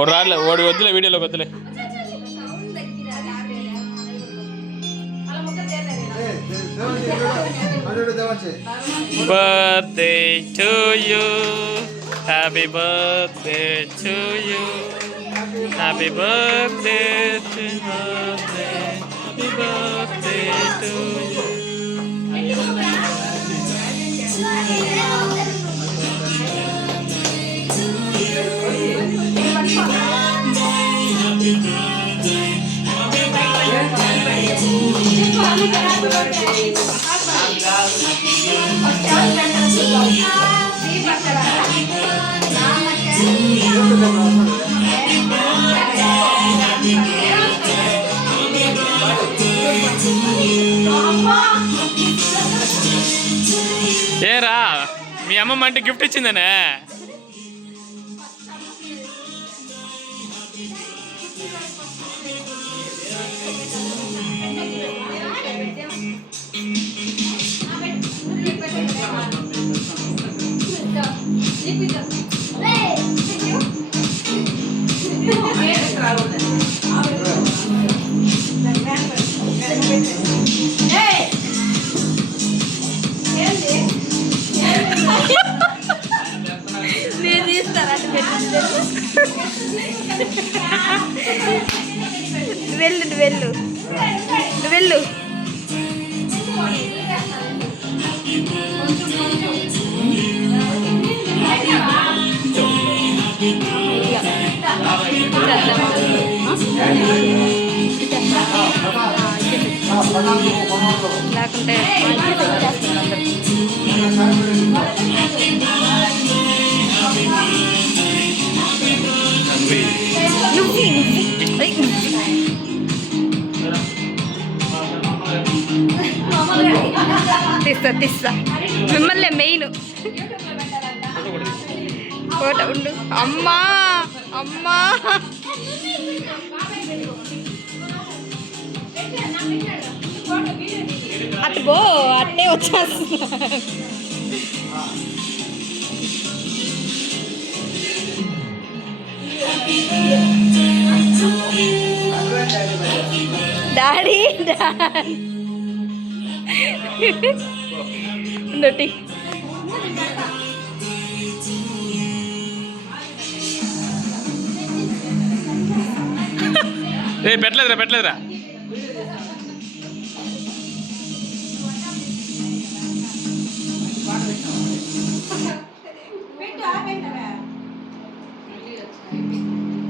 ஒரு ஆள் ஒரு வத்துல வீடியோல பத்துல birthday to you happy birthday to you happy birthday to birthday happy birthday to ఏరా మీ అమ్మమ్మ అంటే గిఫ్ట్ ఇచ్చిందనే? వెళ్ళు వెళ్ళు. వెళ్ళు. లేకుంటే తీస్తా తీస్తా. మిమ్మల్ని మెయిన్. ఫోటో ఉండు. అమ్మా అమ్మా. అటు పో అట్టే వచ్చేస్తున్నా డాడీ డాడీ ఉండటి ఏ పెట్టలేదురా పెట్టలేదురా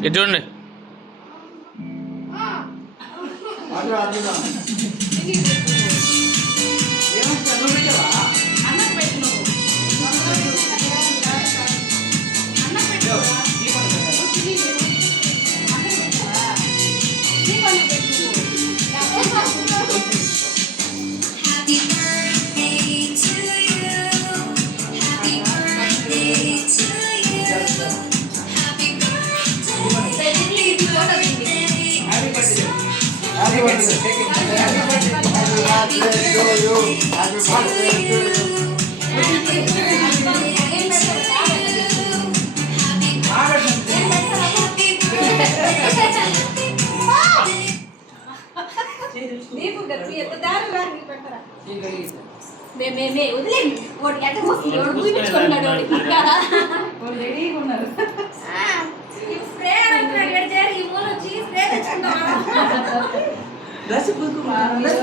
ఇది చూడండి అటు, అటు రా. మే వదిలేండి వాడు ఎక్కడ పోతుంది వాడు ఊహించుకున్నాడు వాడు స్ప్రే